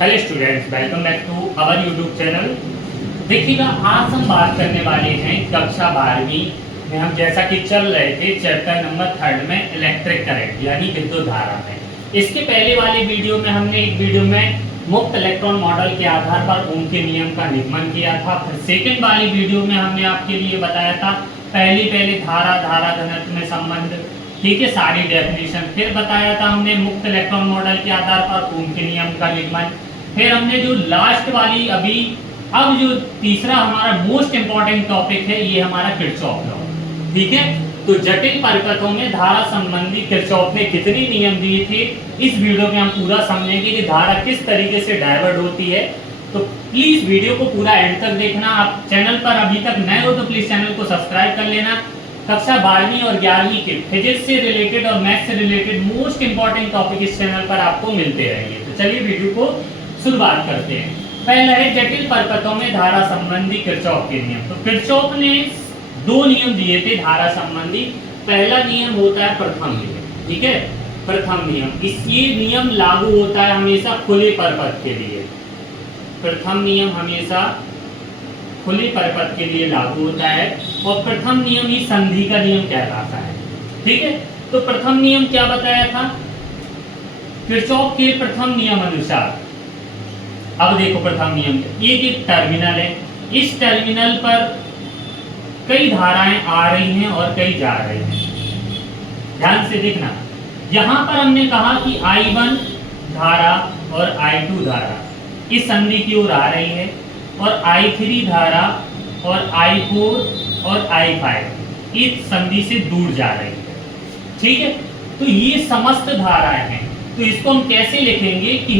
Hello students, welcome back to our YouTube channel. देखिएगा, आज हम बात करने वाले हैं कक्षा 12वीं में। हम जैसा कि चल रहे थे चैप्टर नंबर 3 में इलेक्ट्रिक करंट यानी विद्युत धारा में। इसके पहले वाले वीडियो में हमने एक वीडियो में मुक्त इलेक्ट्रॉन मॉडल के आधार पर ओम के नियम का निगमन किया था। फिर सेकेंड वाली वीडियो में हमने आपके लिए बताया था पहले धारा घनत्व में संबंध, ठीक है, सारी डेफिनेशन। फिर बताया था हमने मुक्त इलेक्ट्रॉन मॉडल के आधार पर ओम के नियम का निगमन। फिर हमने जो लास्ट वाली अब जो तीसरा हमारा मोस्ट इंपॉर्टेंट टॉपिक है, ये हमारा किरचॉफ लॉ, ठीक है। तो जटिल परिपथों में धारा संबंधी किरचॉफ ने कितने नियम दिए थे, इस वीडियो में हम पूरा समझेंगे कि धारा किस तरीके से डाइवर्ट होती है। तो प्लीज वीडियो को पूरा एंड तक देखना। आप चैनल पर अभी तक नए हो तो प्लीज चैनल को सब्सक्राइब कर लेना। कक्षा 12वीं और 11वीं के फिजिक्स से रिलेटेड और मैथ्स से रिलेटेड मोस्ट इंपॉर्टेंट टॉपिक इस चैनल पर आपको मिलते रहेंगे। तो चलिए वीडियो को शुरुआत करते हैं। पहला है जटिल परिपथों में धारा संबंधी किरचॉफ के नियम। तो किरचॉफ ने दो नियम दिए थे धारा संबंधी। पहला नियम होता है प्रथम नियम, ठीक है, प्रथम नियम। ये नियम लागू होता है हमेशा खुले परिपथ के लिए। प्रथम नियम हमेशा खुले परिपथ के लिए लागू होता है और प्रथम नियम ही संधि का नियम कहलाता है, ठीक है। तो प्रथम नियम क्या बताया था किरचॉफ के प्रथम नियम अनुसार। अब देखो प्रथम नियम, ये एक टर्मिनल है, इस टर्मिनल पर कई धाराएं आ रही हैं और कई जा रही हैं। ध्यान से देखना, यहां पर हमने कहा कि I1 धारा और I2 धारा इस संधि की ओर आ रही है और I3 धारा और I4 और I5 इस संधि से दूर जा रही है, ठीक है। तो ये समस्त धाराएं हैं। तो इसको हम कैसे लिखेंगे कि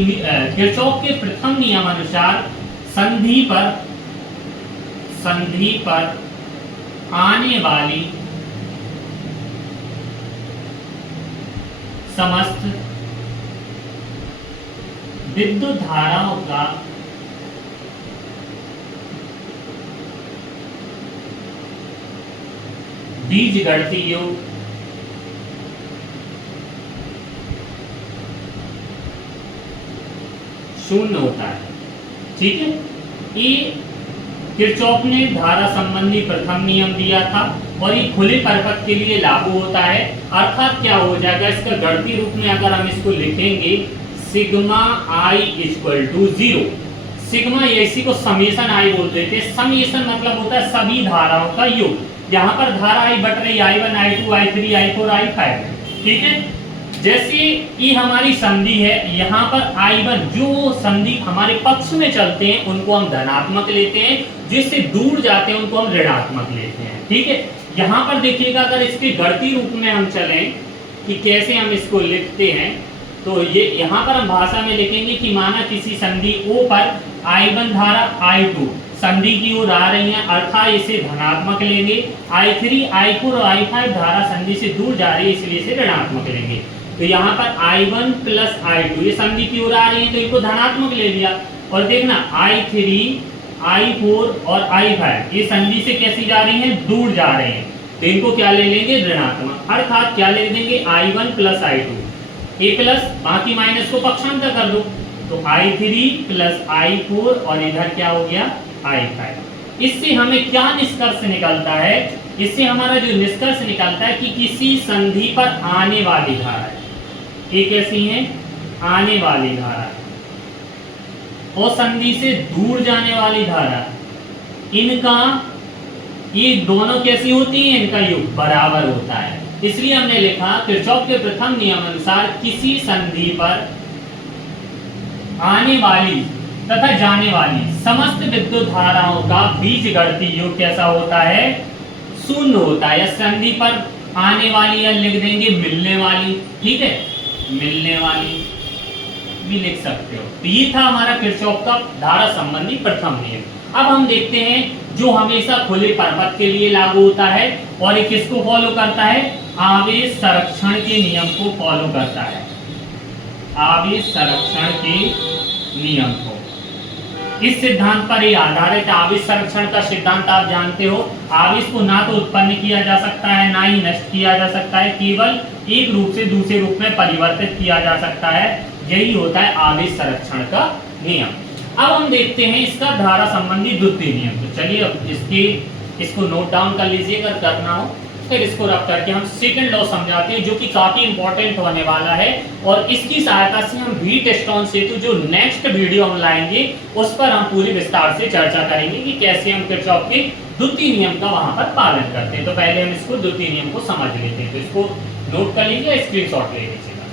किरचॉफ के प्रथम नियम अनुसार संधि पर आने वाली समस्त विद्युत धाराओं का बीजगणितीय योग शून्य होता है, ठीक है। ये किरचॉफ ने धारा संबंधी प्रथम नियम दिया था और ये खुले परिपथ के लिए लागू होता है। अर्थात क्या हो जाएगा, इसका गणितीय रूप में अगर हम इसको लिखेंगे sigma I equal to 0। Sigma इसी को समेशन I बोल देते हैं। समेशन मतलब होता है सभी धाराओं का योग। यहाँ पर धारा I बट रही I1 I2 I3 I4 I5, ठीक है। जैसे ये हमारी संधि है, यहाँ पर I1 जो संधि हमारे पक्ष में चलते हैं उनको हम धनात्मक लेते हैं, जिससे दूर जाते हैं उनको हम ऋणात्मक लेते हैं, ठीक है। यहाँ पर देखिएगा, अगर इसके गणितीय रूप में हम चलें कि कैसे हम इसको लिखते हैं, तो ये यहाँ पर हम भाषा में लिखेंगे कि माना किसी संधि O पर I1 धारा I2 संधि की ओर आ रही है, अर्थात इसे धनात्मक लेंगे। I3 I4 और I5 धारा संधि से दूर जा रही है, इसलिए इसे ऋणात्मक लेंगे। तो यहाँ पर I1 प्लस I2 ये संधि की ओर आ रही है तो इनको धनात्मक ले लिया। और देखना I3 I4 और I5 ये संधि से कैसी जा रही हैं, दूर जा रहे हैं, तो इनको क्या ले लेंगे, ऋणात्मक। अर्थात क्या ले देंगे, I1 प्लस I2 ये प्लस बाकी माइनस को पक्षांतर कर दो, तो I3 प्लस I4 और इधर क्या हो गया I5। इससे हमें क्या निष्कर्ष निकलता है, इससे हमारा जो निष्कर्ष निकलता है कि किसी संधि पर आने वाली धारा, ये कैसी है, आने वाली धारा और संधि से दूर जाने वाली धारा, इनका ये दोनों कैसी होती हैं, इनका योग बराबर होता है। इसलिए हमने लिखा किरचॉफ के प्रथम नियम अनुसार किसी संधि पर आने वाली तथा जाने वाली समस्त विद्युत धाराओं का बीजगणितीय योग कैसा होता है, शून्य होता है। या संधि पर आने वाली या लिख देंगे मिलने वाली, ठीक है, मिलने वाली भी लिख सकते हो। तो ये था हमारा किरचॉफ का धारा संबंधी प्रथम नियम। अब हम देखते हैं जो हमेशा खुले परिपथ के लिए लागू होता है और ये किसको फॉलो करता है, आवेश संरक्षण के नियम को फॉलो करता है, आवेश संरक्षण के नियम को। इस सिद्धांत पर ही आधारित आवेश संरक्षण का सिद्धांत आप जानते हो। आवेश को ना तो उत्पन्न किया जा सकता है ना ही नष्ट किया जा सकता है, केवल एक रूप से दूसरे रूप में परिवर्तित किया जा सकता है। यही होता है आवेश संरक्षण का नियम। अब हम देखते हैं इसका धारा संबंधी द्वितीय नियम। तो चलिए अब इसको नोट डाउन कर लीजिए अगर करना हो, फिर इसको रख करके हम सेकंड लॉ समझाते हैं जो कि काफी इंपॉर्टेंट होने वाला है, और इसकी सहायता से हम भी टेस्टोन सेतु जो नेक्स्ट वीडियो हम लाएंगे उस पर हम पूरी विस्तार से चर्चा करेंगे कि कैसे हम किरचॉफ के द्वितीय नियम का वहां पर पालन करते हैं। तो पहले हम इसको द्वितीय नियम को समझ लेते हैं। तो इसको नोट कर लीजिए, स्क्रीनशॉट ले लीजिएगा।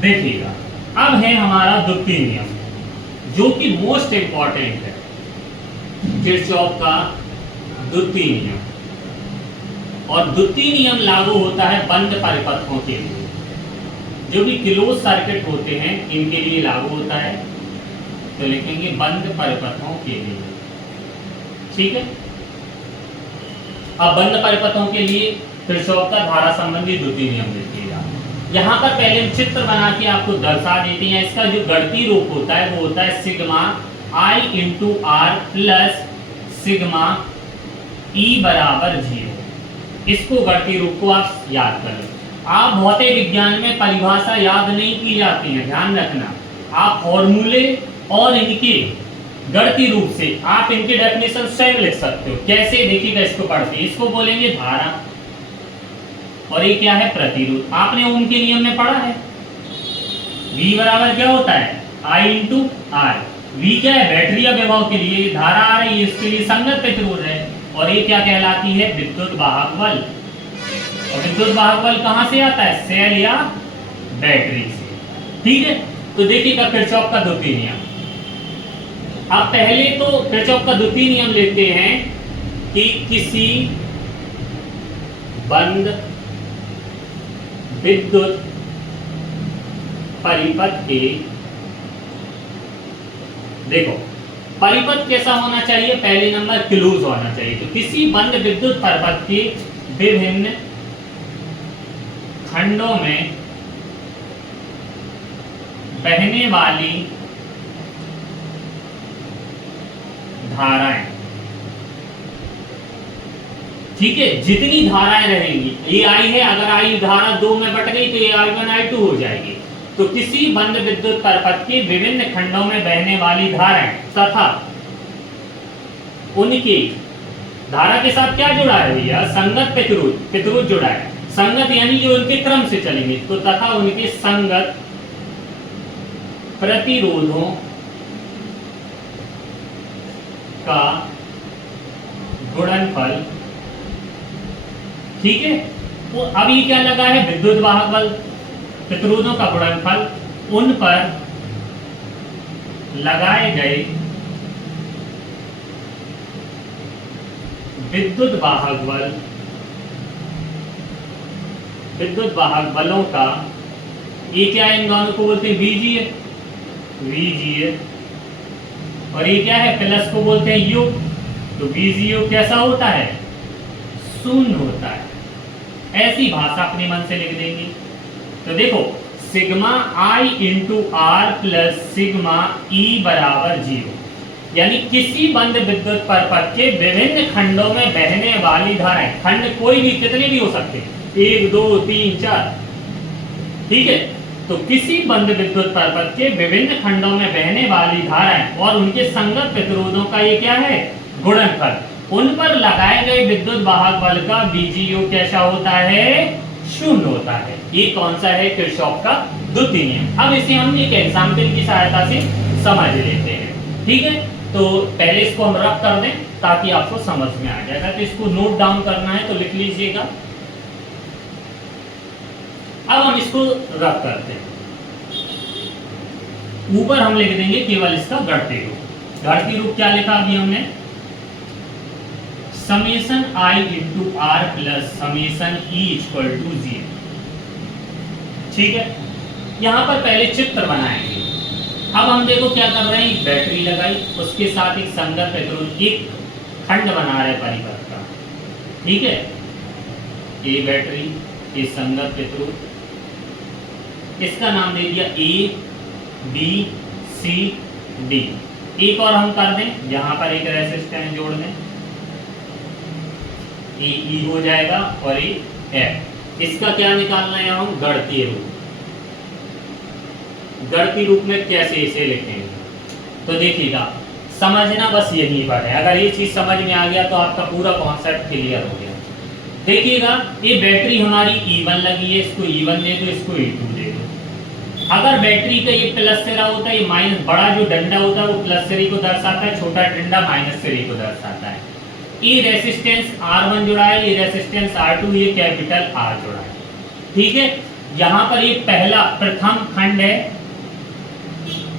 देखिएगा, अब है हमारा द्वितीय नियम जो कि मोस्ट इंपॉर्टेंट है, किरचॉफ का द्वितीय नियम। और द्वितीय नियम लागू होता है बंद परिपथों के लिए, जो भी क्लोज सर्किट होते हैं इनके लिए लागू होता है। तो लिखेंगे बंद परिपथों के लिए, ठीक है। अब बंद परिपथों के लिए किरचॉफ का धारा संबंधी द्वितीय नियम देखिएगा। यहाँ पर पहले हम चित्र बना के आपको दर्शा देते हैं। इसका जो गणितीय रूप होता है वो होता है sigma I into R plus sigma E बराबर 0। इसको गणितीय रूप को आप याद करें। आप भौतिक विज्ञान में परिभाषा याद नहीं की जाती है, ध्यान रखना। आप फॉर्मूले और इनके गणितीय रूप से आप इनके डेफिनेशन स्वयं लिख सकते हो। कैसे, देखिएगा इसको पढ़ते हैं। इसको बोलेंगे धारा, और ये क्या है, प्रतिरोध। आपने ओम के नियम में पढ़ा है, V बराबर क्या होता है, I इंटू आर। V क्या है, बैटरी या विभव के लिए धारा आ रही है, इसके लिए संगत प्रतिरोध है। और ये क्या कहलाती है, विद्युत वाहक बल। और विद्युत वाहक बल कहां से आता है, सेल या बैटरी से, ठीक है। तो देखिएगा किरचॉफ का द्वितीय नियम। अब पहले तो किरचॉफ का द्वितीय नियम लेते हैं कि किसी बंद विद्युत परिपथ के, देखो परिपथ कैसा होना चाहिए, पहले नंबर क्लोज होना चाहिए। तो किसी बंद विद्युत परिपथ के विभिन्न खंडों में बहने वाली धाराएं, ठीक है, जितनी धाराएं रहेंगी, ये आई है, अगर आई धारा 2 में बट गई तो ये I1 I2 हो जाएगी। तो किसी बंद विद्युत परिपथ के विभिन्न खंडों में बहने वाली धाराएं तथा उनकी धारा के साथ क्या जुड़ा है भैया, संगत प्रतिरोध जुड़ा है। संगत यानी कि उनके क्रम से चलेंगे, तो तथा उनके संगत प्रतिरोधों का गुणनफल, ठीक है। वो अब ये क्या लगा है, विद्युत वाहक बल, प्रतिरोधों का गुणनफल, उन पर लगाए गए विद्युत वाहक बलों का, ये क्या है, इन दोनों को बोलते हैं VGA, और ये क्या है, प्लस को बोलते हैं U। तो VGO कैसा होता है, शून्य होता है। ऐसी भाषा अपने मन से लिख देंगे। तो देखो sigma I into R plus sigma E बराबर 0, यानी किसी बंद विद्युत परिपथ के विभिन्न खंडों में बहने वाली धाराएं, खंड कोई भी, कितने भी हो सकते हैं, 1 2 3 4, ठीक है। तो किसी बंद विद्युत परिपथ के विभिन्न खंडों में बहने वाली धाराएं और उनके संगत प्रतिरोधों का ये क्या है, गुणनफल, उन पर लगाए गए विद्युत वाहक बल का VGO कैसा होता है, शून्य होता है। ये कौन सा है, किरचॉफ का द्वितीय नियम। अब इसे हम एक एग्जाम्पल की सहायता से समझ लेते हैं, ठीक है। तो पहले इसको हम रफ कर दें ताकि आपको समझ में आ जाएगा। तो इसको नोट डाउन करना है तो लिख लीजिएगा। अब हम इसको रफ करते हैं। ऊपर हम लिख देंगे केवल इसका गणितीय रूप। गणितीय रूप क्या लिखा अभी हमने, summation I into R plus summation E equal to 0, ठीक है। यहां पर पहले चित्र बनाएंगे। अब हम देखो क्या कर रहे हैं, एक बैटरी लगाई, उसके साथ एक संगत प्रतिरोध, एक खंड बना रहे परिपथ का, ठीक है। ये बैटरी, ये संगत प्रतिरोध, इसका नाम दे दिया A B C D। एक और हम कर दें, यहां पर एक रेसिस्टेंस जोड़ दें, E हो जाएगा और ये एफ। इसका क्या निकालना है हम, गणितीय रूप। गणितीय रूप में कैसे इसे लिखेंगे, तो देखिएगा समझना बस यही पर है। अगर ये चीज समझ में आ गया तो आपका पूरा कॉन्सेप्ट क्लियर हो गया। देखिएगा ये बैटरी हमारी E1 लगी है, इसको E1 दे दो, इसको E2 दे दो। अगर बैटरी का ये प्लस सिरा होता है, ये माइनस, बड़ा जो डंडा होता है वो प्लस सिरे को दर्शाता है, छोटा डंडा माइनस सिरे को दर्शाता है। ये रेसिस्टेंस R1 जुड़ा है, ये रेसिस्टेंस R2, ये कैपिटल R जुड़ा है। ठीक है, यहाँ पर ये पहला प्रथम खंड है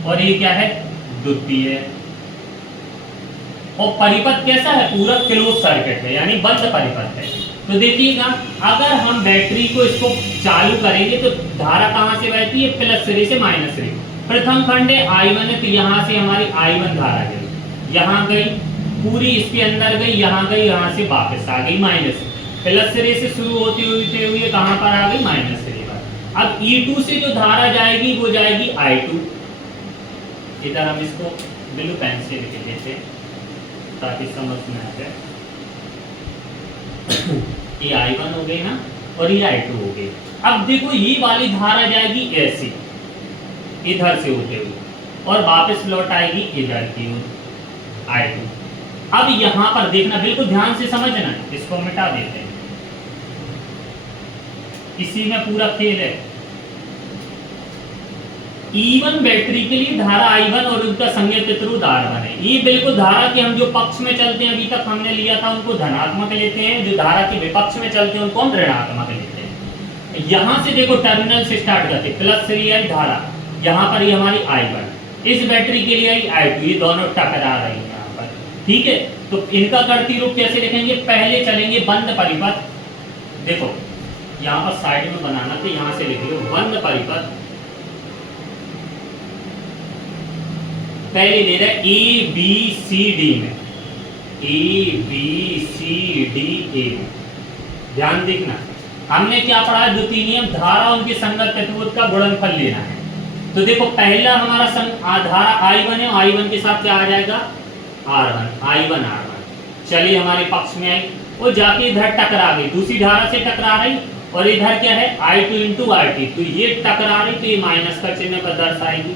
और ये क्या है, द्वितीय है। और परिपथ कैसा है, पूरा क्लोज सर्किट है, यानी बंद परिपथ है। तो देखिएगा अगर हम बैटरी को इसको चालू करेंगे तो धारा कहां से बहती है, प्लस सिरे से माइनस सिरे। प्रथम खंड है I1 है, तो यहाँ से हमारी I1 धारा गई, यहाँ गई पूरी, इसके अंदर गई, यहाँ गई, यहाँ से वापस आ गई माइनस। प्लस सिरे से शुरू होते हुए कहां पर आ गई, माइनस सिरे पर। अब E2 से जो धारा जाएगी वो जाएगी I2। इधर हम इसको ब्लू पेन से लिख देते ताकि समझ में आ जाए। ये I1 हो गई ना, और ये I2 हो गई। अब देखो ये वाली धारा जाएगी ऐसे इधर से होते हुए और वापस लौट आएगी इधर की ओर I2। अब यहां पर देखना, बिल्कुल ध्यान से समझना, इसको मिटा देते हैं, इसी में पूरा खेल है। E1 बैटरी के लिए धारा I1 और उनका संज्ञा प्रतिरोध R1 है। ये बिल्कुल धारा के हम जो पक्ष में चलते हैं, अभी तक हमने लिया था उनको धनात्मक लेते हैं, जो धारा के विपक्ष में चलते हैं उनको हम ऋणात्मक लेते हैं। यहाँ से देखो टर्मिनल से स्टार्ट करते हैं, प्लस से आई धारा, यहाँ पर ये हमारी I1, इस बैटरी के लिए आई I2, ये दोनों टकरा रही है यहाँ पर। ठीक है, तो इनका गणितीय रूप कैसे लिखेंगे, पहले चलेंगे बंद परिपथ। देखो यहाँ पर साइड में बनाना, तो यहाँ से लिख लो बंद परिपथ। पहले ले रहा है A B C D में, A B C D A में। ध्यान देखना, हमने क्या पढ़ा, द्वितीय नियम, धारा उनके संगत प्रतिरोध का गुणनफल लेना है। तो देखो पहला हमारा धारा I1 है, I1 के साथ क्या आ जाएगा, R1, I1 R1। चलिए हमारे पक्ष में आई, वो जाके इधर टकरा गई, दूसरी धारा से टकरा रही, और इधर क्या है I2 इंटू RT, तो ये टकरा रही, तो ये माइनस का चिन्ह पर दर्शाएगी।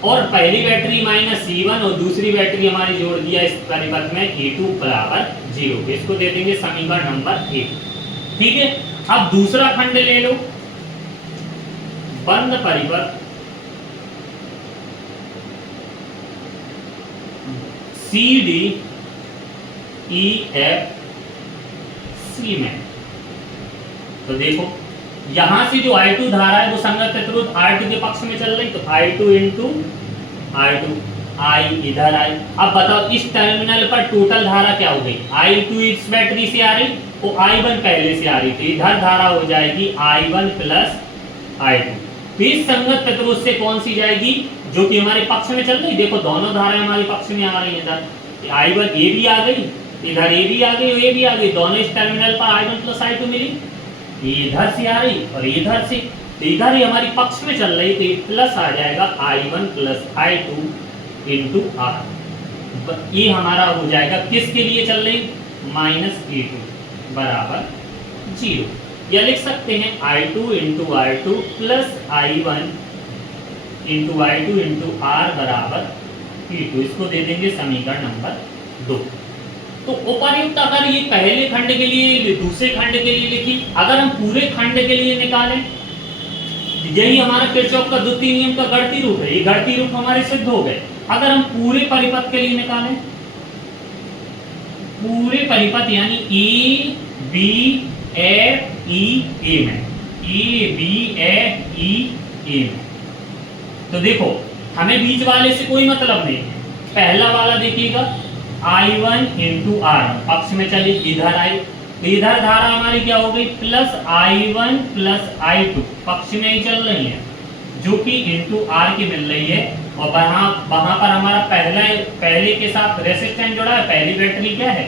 और पहली बैटरी माइनस C1 और दूसरी बैटरी हमारी जोड़ दिया इस परिपथ में E2 बराबर 0। इसको दे देंगे समीकरण नंबर 1। ठीक है, अब दूसरा खंड ले लो, बंद परिपथ CD EF C में। तो देखो यहां से जो I2 धारा है वो संगत प्रतिरोध R2 के पक्ष में चल रही, तो I2 इंटू R2, I इधर आई। अब बताओ इस टर्मिनल पर टोटल धारा क्या हो गई, I2 इस बैटरी से आ रही, वो I1 पहले से आ रही, तो इधर धारा हो जाएगी I1 प्लस I2। फिर संगत प्रतिरोध से कौन सी जाएगी, जो कि हमारे पक्ष में चल रही। देखो दोनों धाराएं हमारे पक्ष में आ रही है, इधर I1 ये भी आ गई, इधर ये भी आ गई, ये भी आ गई, दोनों इस टर्मिनल पर I1 प्लस I2 मिली। ये इधर से आ रही और इधर से, तो इधर ही हमारी पक्ष में चल रही, तो ये प्लस आ जाएगा I1 plus I2 into R। ये हमारा हो जाएगा किसके लिए चल रही, माइनस E2 बराबर 0। या लिख सकते हैं I2 into R2 plus I1 into I2 into R बराबर E2। इसको दे देंगे समीकरण नंबर 2। तो उपर्युक्त अगर ये पहले खंड के लिए, दूसरे खंड के लिए लिखी, अगर हम पूरे खंड के लिए निकालें, यही हमारा किरचॉफ का द्वितीय नियम का गणितीय रूप है, ये गणितीय रूप हमारे सिद्ध हो गए। अगर हम पूरे परिपथ के लिए निकालें, पूरे परिपथ यानी A B F E A में, A B F E A में, तो देखो हमें बीच वाले से कोई मतलब नहीं है। पहला वाला देखिएगा I1 इंटू R, पक्ष में चली, इधर आई, तो इधर धारा हमारी क्या हो गई, प्लस I1 प्लस I2, पक्ष में ही चल रही है, जो कि इंटू R की मिल रही है। और वहां पर हमारा पहले के साथ रेसिस्टेंस जुड़ा है, पहली बैटरी क्या है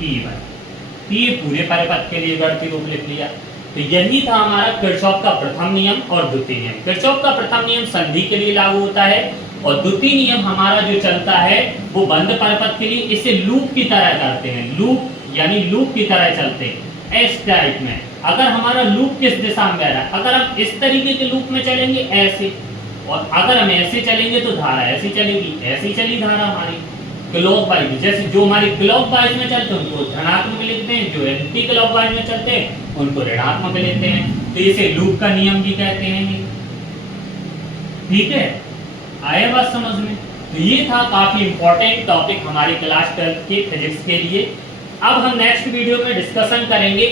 E1। ये पूरे परिपथ के लिए गणितीय रूप लिख लिया। तो यही था हमारा किरचॉफ का प्रथम नियम और द्वितीय नियम। किरचॉफ का प्रथम नियम संधि के लिए लागू होता है, और द्वितीय नियम हमारा जो चलता है वो बंद परिपथ के लिए। इसे लूप की तरह करते हैं, लूप यानी लूप की तरह चलते हैं, एस टाइप में। अगर हमारा लूप किस दिशा में बह रहा है, अगर हम इस तरीके के लूप में चलेंगे ऐसे, और अगर हम ऐसे चलेंगे तो धारा ऐसे चलेगी, ऐसी चली धारा हमारी क्लॉकवाइज। जैसे जो हमारी क्लॉकवाइज में चलते हैं उनको धनात्मक लिखते हैं, जो एंटी क्लॉकवाइज में चलते हैं उनको ऋणात्मक लेते हैं। तो इसे लूप का नियम भी कहते हैं। ठीक है, आया बात समझ में? तो ये था काफी इंपॉर्टेंट टॉपिक हमारे क्लास 12 के फिजिक्स के लिए। अब हम नेक्स्ट वीडियो में डिस्कशन करेंगे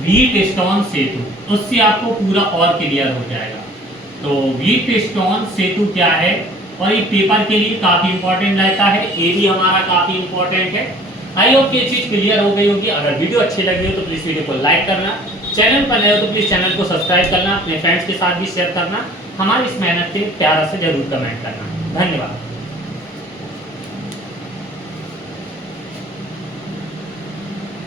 व्हीटस्टोन सेतु, उससे आपको पूरा और क्लियर हो जाएगा। तो व्हीटस्टोन सेतु क्या है, और ये पेपर के लिए काफी इंपॉर्टेंट रहता है, ये भी हमारा काफी इंपॉर्टेंट है। आई होप ये चीज क्लियर हो गई होगी। अगर वीडियो अच्छी लगी हो तो प्लीज वीडियो को लाइक करना, चैनल पर नए हो तो प्लीज चैनल को सब्सक्राइब करना, अपने फ्रेंड्स के साथ भी शेयर करना, हमारी इस मेहनत पे प्यारा से जरूर कमेंट करना। धन्यवाद।